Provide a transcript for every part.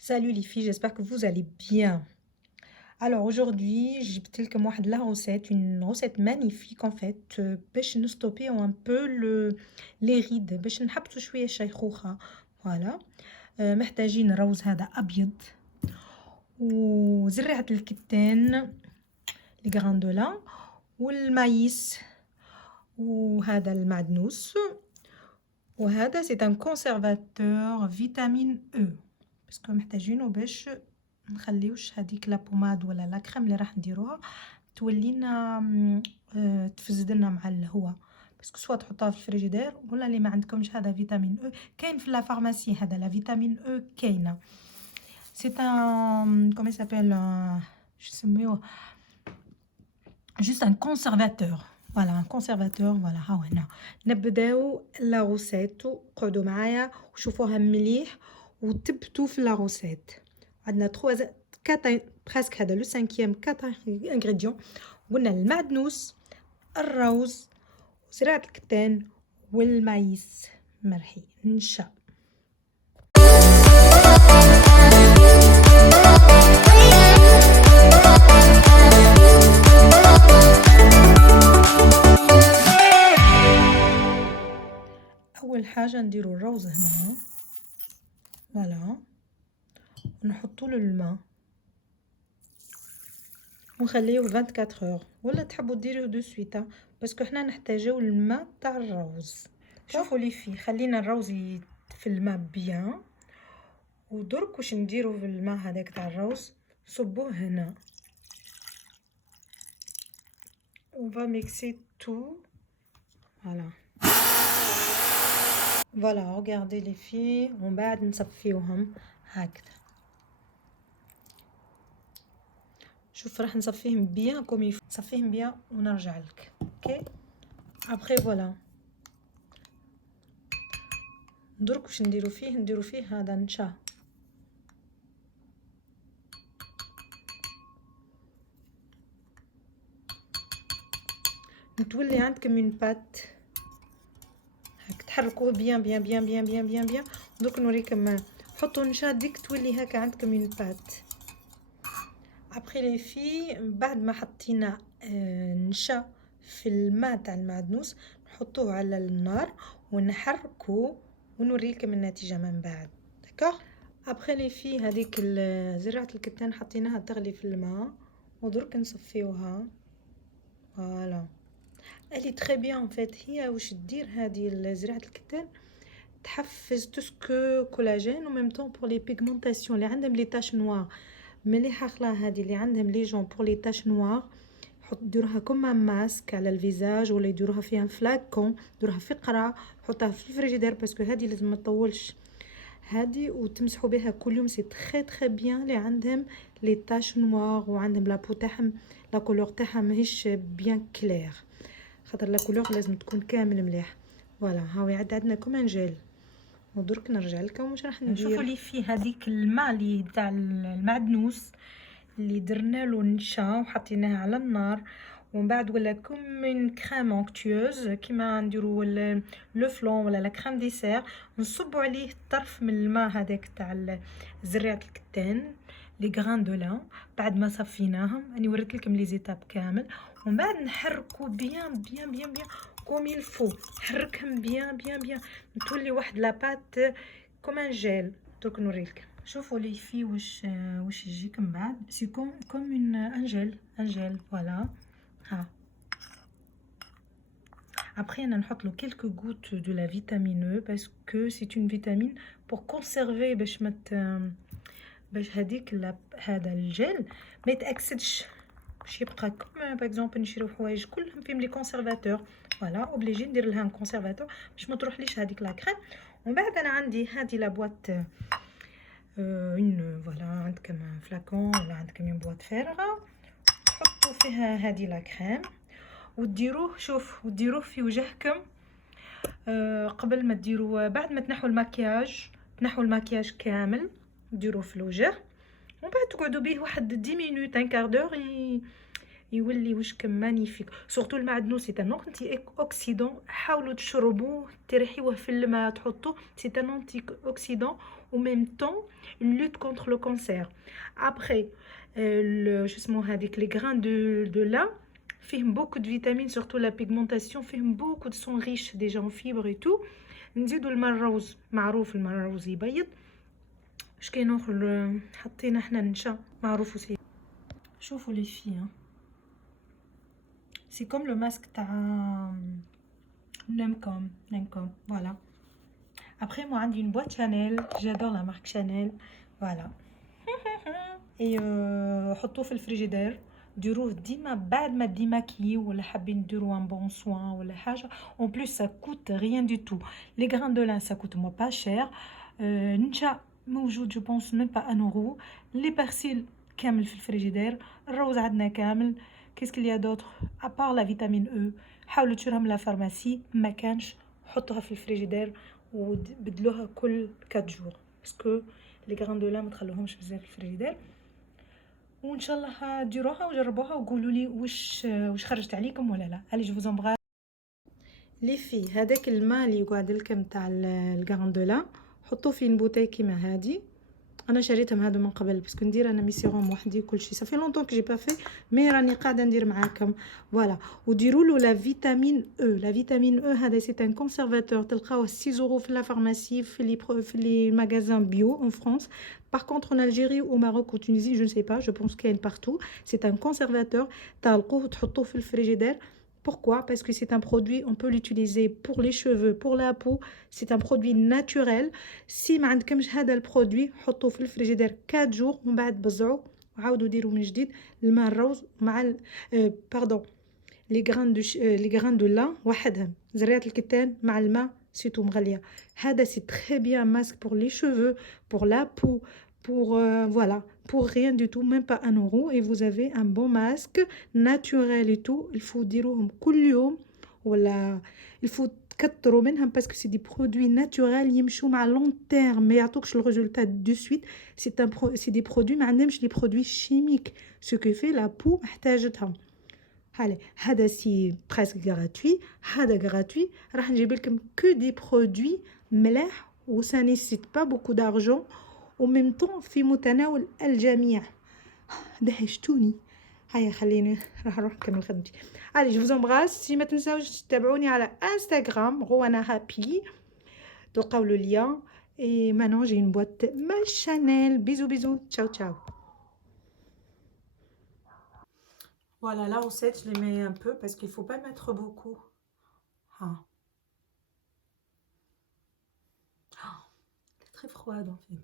Salut les filles, j'espère que vous allez bien. Alors aujourd'hui, j'ai لكم واحد la recette, une recette magnifique en fait, باش نستوبيو un peu les rides باش نحبسوا شوية الشيخوخة. voilà. محتاجين روز هذا أبيض وزرعة الكتان les grandola والمايس وهذا المعدنوس وهذا c'est un conservateur vitamine E باسكو محتاجينه باش نخليوش هذيك لا بوماد ولا لا كريم اللي راح نديروها تولينا تفزدنا مع الهواء باسكو سوا تحطوها في الفريجيدير ولا اللي ما عندكمش هذا فيتامين او كاين في لا فارماسي هذا لا فيتامين او كاينه سي ان كومي سابيل جو سميوه جوست ان كونسيرفاتور فوالا ان كونسيرفاتور فوالا ها هنا نبداو لا روسيت قعدوا معايا وشوفوها مليح وتبتوا في لا روسيت عندنا 3 4 بريسك هذا لو 5 4 انغريديون قلنا المعدنوس الروز وزراعة الكتان والمايس مرحي نشا اول حاجه نديرو الروز هنا فوالا ونحطو له الماء ونخليه 24 اور ولا تحبوا ديروه دو سويت باسكو حنا نحتاجو الماء تاع الروز. شوفوا لي في خلينا الروز في الماء بيان ودرك واش نديرو في الماء هذاك تاع الروز صبوه هنا on va mixer tout voilà voilà regardez les filles ومن بعد نصفيوهم هكذا شوف راح نصفيهم بيان كومي نصفيهم بيان ونرجع لك اوكي ابري فوالا درك واش نديرو فيه هذا نشا نتولي عندكم من بات هاك تحركوه بيان بيان بيان بيان بيان بيان بيان درك نوريكم حطوا نشا ديك تولي هكا عندكم من بات ابري لي في بعد ما حطينا نشا في الماء تاع المعدنوس نحطوه على النار ونحركوه ونوريكم النتيجه من بعد داكوغ ابري لي في هذيك زرعه الكتان حطيناها تغلي في الماء ودرك نصفيوها فوالا الي تري بيان ان فيت هي واش دير هذه زرعه الكتان تحفز تو سكو كولاجين و ميم طون بور لي بيغمونطاسيون اللي عندهم لي تاش نوار مليحه خلا هذه اللي عندهم لي جون بور لي تاش نوار ديروها كما ماسك على الفيزاج ولا يديروها فيها فلاكون ديروها في قرعه حطها في الفريجيدير باسكو هذه لازم ما تطولش هذه وتمسحوا بها كل يوم سي تري تري بيان اللي عندهم لي تاش نوار وعندهم لا بو تاعهم لا كولور تاعها ماهيش بيان كلير خاطر لا كولور لازم تكون كامل مليح فوالا هاوي عندنا كومان جيل ودرك نرجع لكم واش راح ندير. شوفوا لي فيه هذيك الماء اللي تاع المعدنوس اللي درنا له نشا وحطيناه على النار ومن بعد ولا كوم من كريم اونكتيوز كيما نديروا لو فلون ولا لا كريم ديسير نصبوا عليه طرف من الماء هذاك تاع زريعه الكتان لي غراندولا بعد ما صفيناهم راني وريت لكم لي زيتاب كامل ومن بعد نحركوا بيان بيان بيان بيان كومي الفو حركهم بيان بيان بيان تولي واحد لاباط كوم جيل درك نوريلكم. شوفوا لي في واش يجيك من بعد سي كوم ان جيل فوالا ها après on نحط له quelques gouttes de la vitamine E parce que c'est une vitamine pour conserver باش هذيك هذا الجل ما يتاكسدش باش يبقى كوم باغ اكزومبل نشريو حوايج كلهم فيهم لي كونسيرفاتور فوالا اوبليجي ندير لها ان كونسيرفاتور باش ما تروحليش هذيك لا كريم ومن بعد انا عندي هذه لا بواط اون فوالا عندكم فلاكون ولا عندكم اون بواط فارغه تحطوا فيها هذه لا كريم وديروه شوف وديروه في وجهكم قبل ما ديروا بعد ما تنحوا المكياج كامل ديروه في الوجه ومن بعد تقعدوا به واحد 10 مينوت ان كار دور يولي وشكم مانيفيك. سورتو المعدنوس سي ان انتي اوكسيدون، حاولوا تشربوه تريحيوه في الماء تحطوه، سي ان انتي اوكسيدون او ميم طون لوت كونتر لو كونسير. ابخي شو اسمه هذيك لي غران دو لا فيهم بوكو دو فيتامين، سورتو لا بيغمونطاسيون فيهم بوكو دو سون ريش ديجا اون فيبر اي تو. نزيدو الماء الروز، معروف الماء الروز يبيض. اش كاين اخر حطينا حنا نشا معروف وسي. شوفوا لي في سي كوم لو ماسك تاع لانكوم فوالا. ابخي مو عندي اون بواط شانيل، جادور لا مارك شانيل فوالا. اي حطوه في الفريجيدير، ديروه ديما بعد ما ديماكيو ولا حابين ديروا ان بون سوان ولا حاجه. اون بليس سا كوت ريان دو تو. لي غران دو لان سا كوت مو با شير. نشا موجود جو بونس ميم با ان اورو. لي بيرسيل كامل في الفريجيدير، الروز عندنا كامل. كيسكي ليا دوتر ابار لا فيتامين او، حاولوا تشوفها من لا فارماسي، ما كانش حطوها في الفريجيدير وبدلوها كل 4 جور باسكو لي غران دو لا ما تخلوهمش بزاف في الفريجيدير. وان شاء الله ديروها وجربوها وقولوا لي واش خرجت عليكم ولا لا. علي جو فوز امبغا لي في. هذاك الماء اللي يقعد لكم تاع الكاراندولا حطوه في بوتاي كيما هادي. انا شريتهم هادو من قبل باسكو ندير انا ميسيروم وحدي كل شيء صافي لونطون كي جي با في، مي راني قاعده ندير معاكم فوالا. وديروا له لا فيتامين او. لا فيتامين او هذا سي ان كونسيرفاتور، تلقاوه 6 اورو في لا فارماسي في لي ماغازان بيو اون فرانس. Par contre, en Algérie, au Maroc, au Tunisie, je ne sais pas, je pense qu'il y a partout. C'est un conservateur. تلقوه تحطوه في الفريجيدير. Pourquoi? Parce que c'est un produit, on peut l'utiliser pour les cheveux, pour la peau. C'est un produit naturel. Si ما عندكمش هذا البرودوي حطوه في الفريجيدير 4 جور ومن بعد بزعوا وعاودوا ديروا من جديد الماء الروز مع باردون لي غران دو لا وحدهم، زريات الكتان مع الماء سيتو مغليه. هذا سي تري بيان ماسك بور لي شوفو بور لا بو pour voilà, pour rien du tout, même pas 1 euro, et vous avez un bon masque naturel et tout. Il faut ديروهم كل يوم ولا il faut تكتروا منهم باسكو سي دي برودوي ناتورال يمشوا مع لون تيرم، ما يعطوكش لو ريزولتا دو سويت. سي دي برودوي ما عندهمش لي برودوي شيميك، سو كو في لا بو محتاجتهم. هالي هذا سي بريسك غراتوي، هذا غراتوي. راح نجيب لكم كو دي برودوي ملاح وسا نيسيت با بوكو دارجون وميم طون في متناول الجميع. دهشتوني. هيا خليني راح نروح نكمل خدمتي. allez je vous embrasse. ما تنساوش تتابعوني على انستغرام روانا هابي، تلقاو لو ليان. et maintenant j'ai une boîte ma Chanel. Bisous bisous, ciao ciao. Voilà, la recette je les mets un peu parce qu'il faut pas mettre beaucoup. Ah. Oh, c'est très froide en fait.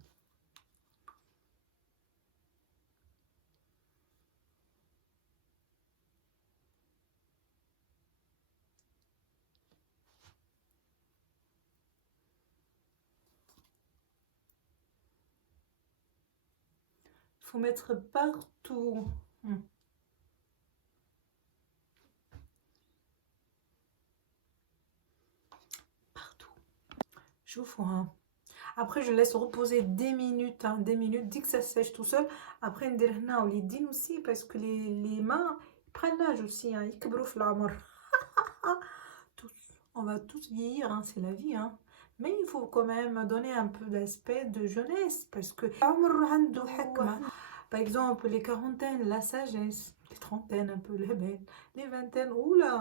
Faut mettre partout. Partout. Chauffe, hein. Après je laisse reposer des minutes, hein, des minutes, dès que ça sèche tout seul. Après ندير هنا وليدين aussi parce que les mains prennent l'âge aussi, hein, يكبروا في العمر. On va tous vieillir, hein, c'est la vie, hein. Mais il faut quand même donner un peu d'aspect de jeunesse parce que العمر عنده حكمة. Par exemple, les quarantaines, la sagesse. Les trentaines, un peu les belles. Les vingtaines, oula.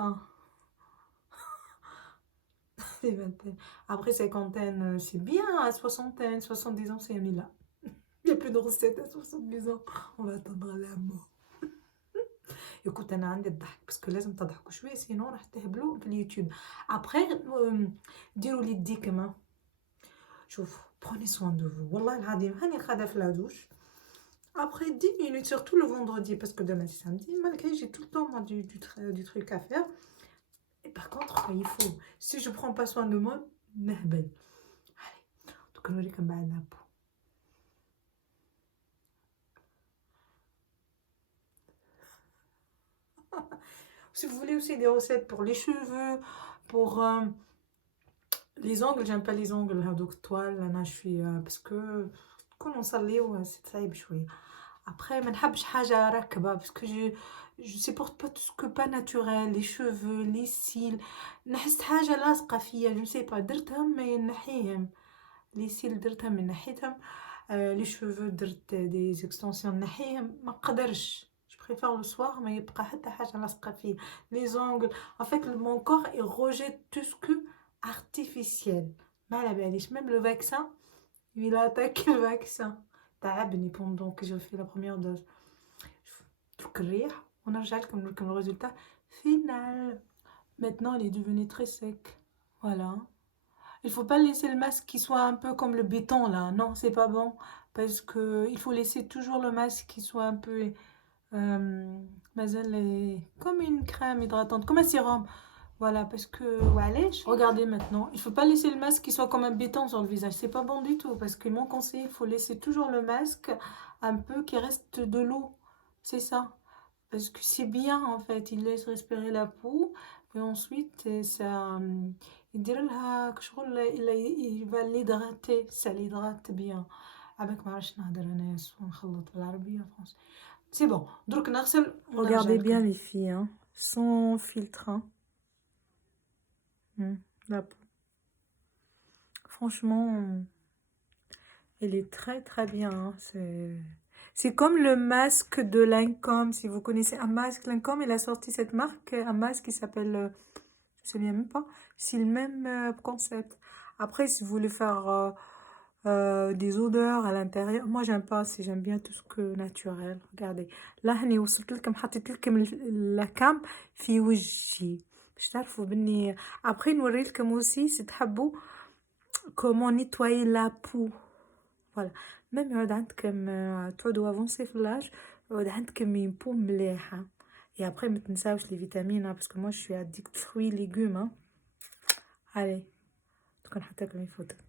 Les vingtaines. Après cinquantaine, c'est bien. À soixantaine, 70 ans, c'est Amila. Il n'y a plus de recettes à 70 ans. On va attendre la mort. écoute انا عندي الضحك باسكو لازم تضحكوا شويه سينو راح تهبلوا في اليوتيوب. ابري ديروا لي ديكما. شوف prenez soin de vous والله العظيم. هاني قاعده في لادوش après 10 minutes, surtout le vendredi, parce que demain c'est samedi, malgré j'ai tout le temps moi, du truc à faire. Et par contre, il faut, si je prends pas soin de moi, nehbel. Allez, donc on va comme la peau. Si vous voulez aussi des recettes pour les cheveux, pour les ongles, j'aime pas les ongles, donc toile, là je suis, parce que quand on s'allait, c'est ça, Après ما نحبش حاجة راكبة parce que je supporte pas tout ce que pas naturel, les cheveux, les cils. نحس حاجة لاصقة فيا je sais pas درتهم ما ينحيهم. les cils درتهم من نحيتهم. les cheveux درت des extensions نحيهم ما قدرش. Je préfère le soir ما يبقى حتى حاجة لاصقة فيه. Les ongles. En fait mon corps il rejette tout ce que artificiel. ما على باليش même le vaccin il a attaqué le vaccin. تعبني pendant que je fais la première dose. ترك الريح ونرجع لكم le résultat final. Maintenant il est devenu très sec. Voilà. Il faut pas laisser le masque qui soit un peu comme le béton là. Non, c'est pas bon. Parce que il faut laisser toujours le masque qui soit un peu comme une crème hydratante, comme un sérum. Voilà, parce que regardez maintenant, il faut pas laisser le masque qui soit comme un béton sur le visage. C'est pas bon du tout. Parce que mon conseil, il faut laisser toujours le masque un peu qui reste de l'eau. C'est ça. Parce que c'est bien en fait. Il laisse respirer la peau. Et ensuite, ça. Il va l'hydrater. Ça l'hydrate bien. Avec ma c'est bon. Donc, regardez bien les filles, hein, sans filtre. Hein. La peau. Franchement, elle est très très bien. Hein. C'est comme le masque de Lancôme. Si vous connaissez un masque Lancôme, il a sorti cette marque, un masque qui s'appelle, je ne me souviens même pas, c'est le même concept. Après, si vous voulez faire des odeurs à l'intérieur, moi j'aime pas, j'aime bien tout ce que naturel. Regardez, là هني وصلت لكم حطيت لكم الكام في وجهي باش تعرفوا بني. après نوري لكم aussi si تحبوا comment nettoyer la peau. voilà. même يعود عندكم تعودوا افونسي في اللاج يعود عندكم une peau مليحة. et après ما تنساوش les vitamines hein, parce que moi je suis addict fruits légumes hein. allez نحط لكم une photo.